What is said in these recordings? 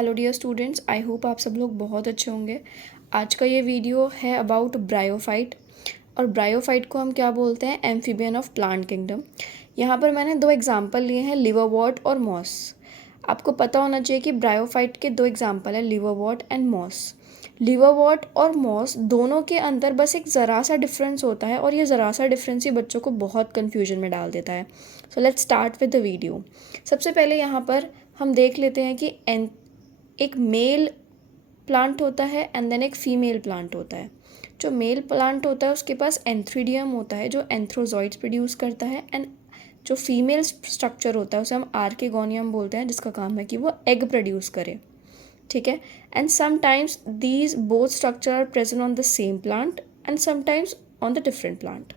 Hello dear students, I hope आप सब लोग बहुत अच्छे होंगे। आज का ये वीडियो है अबाउट ब्रायोफाइट। और ब्रायोफाइट को हम क्या बोलते हैं? Amphibian of plant kingdom. यहाँ पर मैंने दो एग्जांपल लिए हैं, लिवरवॉर्ट और मॉस। आपको पता होना चाहिए कि ब्रायोफाइट के दो एग्जांपल हैं, लिवरवॉर्ट एंड मॉस। लिवरवॉर्ट और मॉस दोनों के अंदर बस एक ज़रा सा डिफरेंस होता है, और ये ज़रा सा डिफरेंस ही बच्चों को बहुत कन्फ्यूजन में डाल देता है। So let's start with the video. सबसे पहले यहाँ पर हम देख लेते हैं कि एक मेल प्लांट होता है एंड देन एक फीमेल प्लांट होता है। जो मेल प्लांट होता है उसके पास एंथ्रीडियम होता है जो एंथ्रोजॉइड्स प्रोड्यूस करता है, एंड जो फीमेल स्ट्रक्चर होता है उसे हम आर्केगोनियम बोलते हैं, जिसका काम है कि वो एग प्रोड्यूस करे। ठीक है। And sometimes these both structure are present on the same plant and sometimes on the different plant.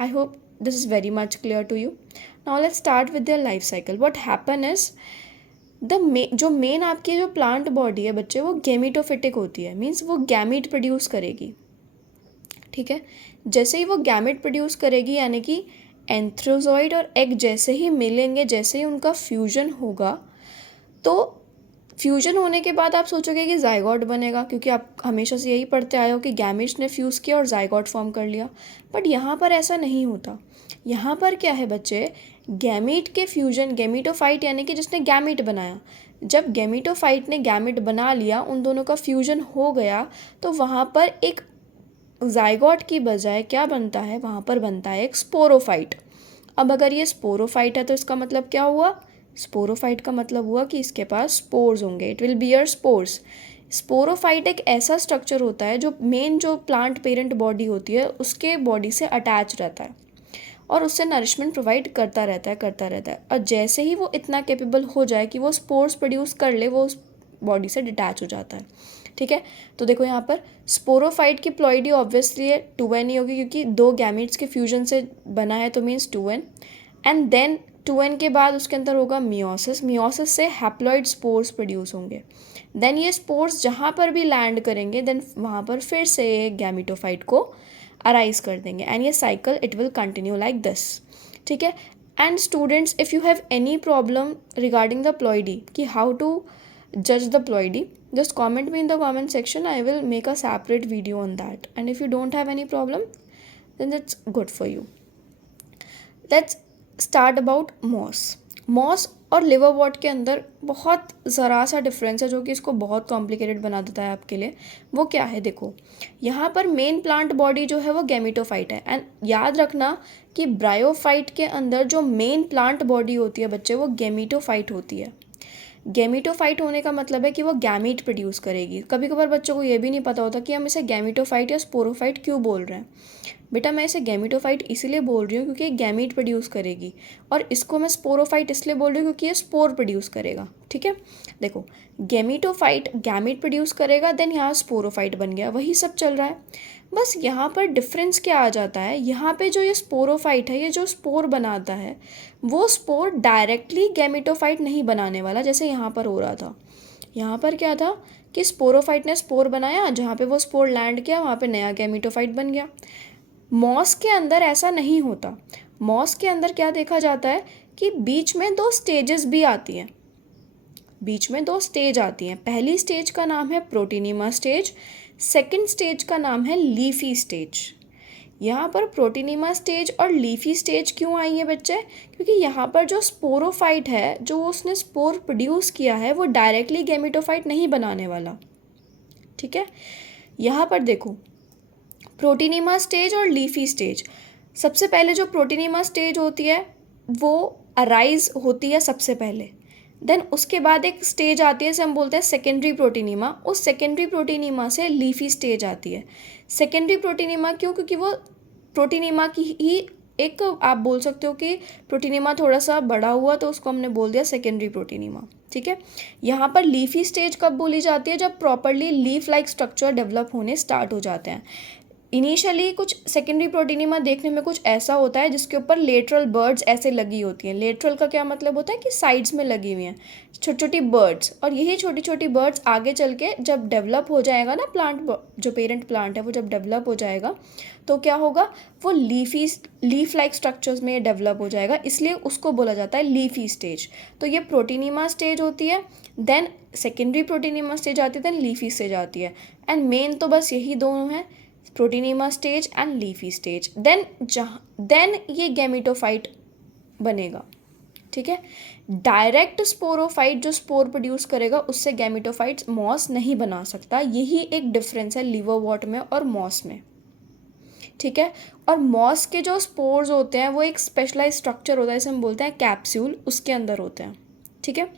I hope this is very much clear to you. Now let's start with their life cycle. What happen is जो main आपकी जो plant body है बच्चे, वो गैमीटोफिटिक होती है, means वो gamete produce करेगी। ठीक है। जैसे ही वो गैमेट प्रोड्यूस करेगी, यानी कि एंथ्रोजॉइड और एग जैसे ही मिलेंगे, जैसे ही उनका फ्यूजन होगा, तो फ्यूजन होने के बाद आप सोचोगे कि जाइगोट बनेगा, क्योंकि आप हमेशा से यही पढ़ते आए हो कि गैमेट्स ने फ्यूज़ किया और जाइगोट फॉर्म कर लिया। बट यहाँ पर ऐसा नहीं होता। यहाँ पर क्या है बच्चे, गैमीट के फ्यूजन, गैमीटोफाइट यानी कि जिसने गैमीट बनाया, जब गैमीटोफाइट ने गैमीट बना लिया, उन दोनों का फ्यूजन हो गया, तो वहाँ पर एक जाइगोट की बजाय क्या बनता है, वहाँ पर बनता है एक स्पोरोफाइट। अब अगर ये स्पोरोफाइट है तो इसका मतलब क्या हुआ? स्पोरोफाइट का मतलब हुआ कि इसके पास स्पोर्स होंगे, it will beer spores. Sporophyte एक ऐसा स्ट्रक्चर होता है जो मेन जो प्लांट पेरेंट बॉडी होती है उसके बॉडी से अटैच रहता है और उससे नरिशमेंट प्रोवाइड करता रहता है। और जैसे ही वो इतना कैपेबल हो जाए कि वो स्पोर्स प्रोड्यूस कर ले, वो उस बॉडी से डिटैच हो जाता है। ठीक है। तो देखो यहाँ पर स्पोरोफाइट की प्लॉइडी ऑब्वियसली 2n ही होगी, क्योंकि दो गैमेट्स के फ्यूजन से बना है, तो means 2n। And then 2n के बाद उसके अंदर होगा मियोसिस। मियोसिस से हैप्लॉइड स्पोर्स प्रोड्यूस होंगे। देन ये स्पोर्स जहाँ पर भी लैंड करेंगे, देन वहाँ पर फिर से गैमेटोफाइट को अराइज कर देंगे, एंड ये cycle it will continue like this. ठीक है। And students, if you have any problem regarding the ploidy कि how to judge the ploidy, just comment me in the comment section. I will make a separate video on that, and if you don't have any problem, then that's good for you. Let's start about moss और लिवरवॉर्ट के अंदर बहुत ज़रा सा difference है जो कि इसको बहुत कॉम्प्लिकेटेड बना देता है आपके लिए। वो क्या है, देखो यहाँ पर मेन प्लांट बॉडी जो है वो गैमेटोफाइट है, एंड याद रखना कि ब्रायोफाइट के अंदर जो मेन प्लांट बॉडी होती है बच्चे, वो गैमेटोफाइट होती है। गैमेटोफाइट होने का मतलब है कि वो गैमीट प्रोड्यूस करेगी। कभी कभार बच्चों को ये भी नहीं पता होता कि हम इसे गैमेटोफाइट या स्पोरोफाइट क्यों बोल रहे हैं। बेटा, मैं इसे गैमेटोफाइट इसलिए बोल रही हूँ क्योंकि ये गैमीट प्रोड्यूस करेगी, और इसको मैं स्पोरोफाइट इसलिए बोल रही हूँ क्योंकि ये स्पोर प्रोड्यूस करेगा। ठीक है। देखो, गैमेटोफाइट गैमीट प्रोड्यूस करेगा, देन यहाँ स्पोरोफाइट बन गया, वही सब चल रहा है। बस यहाँ पर डिफरेंस क्या आ जाता है, यहाँ पे जो ये स्पोरोफाइट है, ये जो स्पोर बनाता है, वो स्पोर डायरेक्टली गैमेटोफाइट नहीं बनाने वाला, जैसे यहाँ पर हो रहा था। यहाँ पर क्या था कि स्पोरोफाइट ने स्पोर बनाया, जहाँ पे वो स्पोर लैंड किया वहाँ पे नया गैमेटोफाइट बन गया। मॉस के अंदर ऐसा नहीं होता। मॉस के अंदर क्या देखा जाता है कि बीच में दो स्टेजेस भी आती हैं, बीच में दो स्टेज आती हैं। पहली स्टेज का नाम है प्रोटीनिमा स्टेज, सेकंड स्टेज का नाम है लीफी स्टेज। यहाँ पर प्रोटीनिमा स्टेज और लीफी स्टेज क्यों आई है बच्चे? क्योंकि यहाँ पर जो स्पोरोफाइट है, जो उसने स्पोर प्रोड्यूस किया है, वो डायरेक्टली गैमेटोफाइट नहीं बनाने वाला। ठीक है। यहाँ पर देखो, प्रोटीनिमा स्टेज और लीफी स्टेज। सबसे पहले जो प्रोटीनिमा स्टेज होती है वो अराइज होती है सबसे पहले, देन उसके बाद एक स्टेज आती है जिसे हम बोलते हैं सेकेंडरी प्रोटीनिमा। उस सेकेंडरी प्रोटीनिमा से लीफी स्टेज आती है। सेकेंडरी प्रोटीनिमा क्यों? क्योंकि वो प्रोटीनिमा की ही एक, आप बोल सकते हो कि प्रोटीनिमा थोड़ा सा बड़ा हुआ तो उसको हमने बोल दिया सेकेंडरी प्रोटीनिमा। ठीक है। यहाँ पर लीफी स्टेज कब बोली जाती है? जब properly leaf like structure develop होने स्टार्ट हो जाते हैं। इनिशियली कुछ सेकेंडरी प्रोटीनिमा देखने में कुछ ऐसा होता है जिसके ऊपर लेटरल बर्ड्स ऐसे लगी होती हैं। लेटरल का क्या मतलब होता है कि साइड्स में लगी हुई हैं छोटी छोटी बर्ड्स, और यही छोटी छोटी बर्ड्स आगे चल के जब डेवलप हो जाएगा ना प्लांट, जो पेरेंट प्लांट है वो जब डेवलप हो जाएगा तो क्या होगा, वो लीफ लाइक स्ट्रक्चर्स में डेवलप हो जाएगा, इसलिए उसको बोला जाता है लीफी स्टेज। तो ये प्रोटीनिमा स्टेज होती है। देन सेकेंडरी प्रोटीनिमा स्टेज आती है, देन लीफी स्टेज आती है। एंड मेन तो बस यही दोनों हैं, protonema stage and leafy stage. Then ये गैमेटोफाइट बनेगा, ठीक है। डायरेक्ट स्पोरोफाइट जो स्पोर प्रोड्यूस करेगा उससे गैमेटोफाइट्स मॉस नहीं बना सकता। यही एक डिफरेंस है लिवरवॉर्ट में और मॉस में, ठीक है। और मॉस के जो स्पोर्स होते हैं वो एक स्पेशलाइज स्ट्रक्चर होता है, जिसे हम बोलते हैं कैप्सूल, उसके अंदर होते हैं, ठीक है।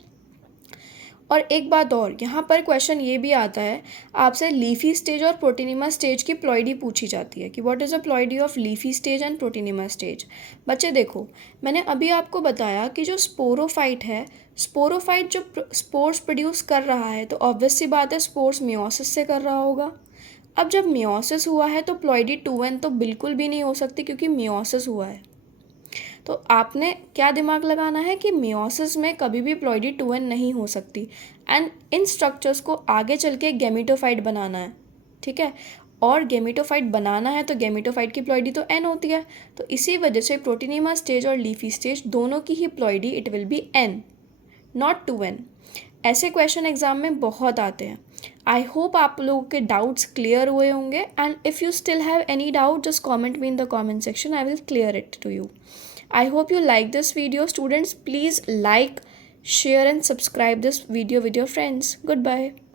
और एक बात और, यहाँ पर क्वेश्चन ये भी आता है आपसे, लीफी स्टेज और प्रोटीनिमा स्टेज की प्लॉइडी पूछी जाती है कि what is the ploidy of leafy stage and प्रोटीनिमा stage. बच्चे देखो, मैंने अभी आपको बताया कि जो स्पोरोफाइट है, स्पोरोफाइट जो स्पोर्स प्रोड्यूस कर रहा है, तो ऑब्वियस सी बात है स्पोर्स मियोसिस से कर रहा होगा। अब जब मियोसिस हुआ है तो प्लॉइडी 2n तो बिल्कुल भी नहीं हो सकती, क्योंकि मियोसिस हुआ है। तो आपने क्या दिमाग लगाना है कि मियोसिस में कभी भी प्लॉइडी 2n नहीं हो सकती, एंड इन स्ट्रक्चर्स को आगे चल के गैमेटोफाइट बनाना है, ठीक है। और गैमेटोफाइट बनाना है तो गैमेटोफाइट की प्लॉइडी तो n होती है, तो इसी वजह से प्रोटीनिमा स्टेज और लीफी स्टेज दोनों की ही ploidy it will be n, not 2n। ऐसे क्वेश्चन एग्जाम में बहुत आते हैं। आई होप आप लोगों के डाउट्स क्लियर हुए होंगे, and if you still have any doubt just comment me in the comment section, I will clear it to you. I hope you like this video. Students, please like, share and subscribe this video with your friends. Goodbye.